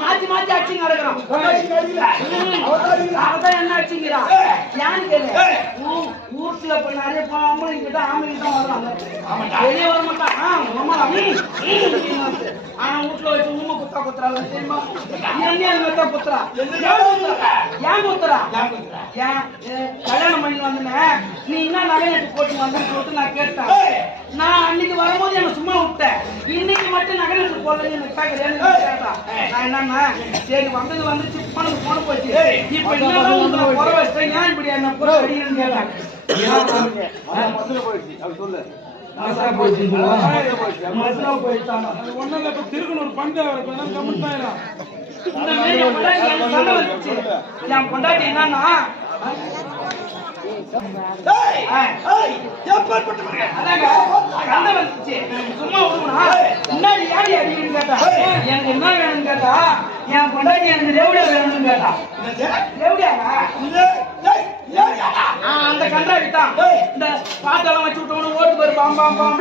மாத்தி மாத்தி அடிச்சுங்க நடக்கிறான். அவதான் என்ன அடிச்சுங்கிறான் ஏன்னு கேளு. ஊர்ல போய் நிறைய ஆம்பளைங்கிட்ட ஆம்பளைங்க தான் வர்றாங்க. வெளியே வர மாட்டான். ஆனா வீட்டுல வச்சு உண்மை குத்தா குத்துறாங்க தெரியுமா? என்ன குத்துறா ஏன் குத்துறா? ஏன் கல்யாணம் பண்ணி வந்தேன் நீ என்ன நகை எடுத்து போட்டு வந்தேன்னு சொல்லிட்டு நான் கேட்டேன். நான் அன்னைக்கு வரும்போது என்ன சும்மா விட்டேன். இன்னைக்கு மட்டும் நகை எடுத்து போடலன்னு எனக்கு கேட்டா. நான் என்னன்னா சரி வந்தது வந்துச்சு போன போச்சு. இப்ப என்ன குறை வச்சேன் ஏன் இப்படி என்ன குறை அடிக்கணும்னு கேட்டாங்க. திருக்கணும் பண்ட என் பொண்டாட்டி என்னன்னா சும்மா விடுவா முன்னாடி யாடி அடிக்கணும்னு கேட்டா எனக்கு என்ன வேணும்னு கேட்டா என் பொண்டாட்டி எனக்கு ரெவடியா வேணும்னு கேட்டா. ரெவடியாங்க அந்த கண்டாடி தான் இந்த பாட்டெல்லாம் வச்சு விட்டவனு ஓட்டு போய் பாம் பாம் பாம்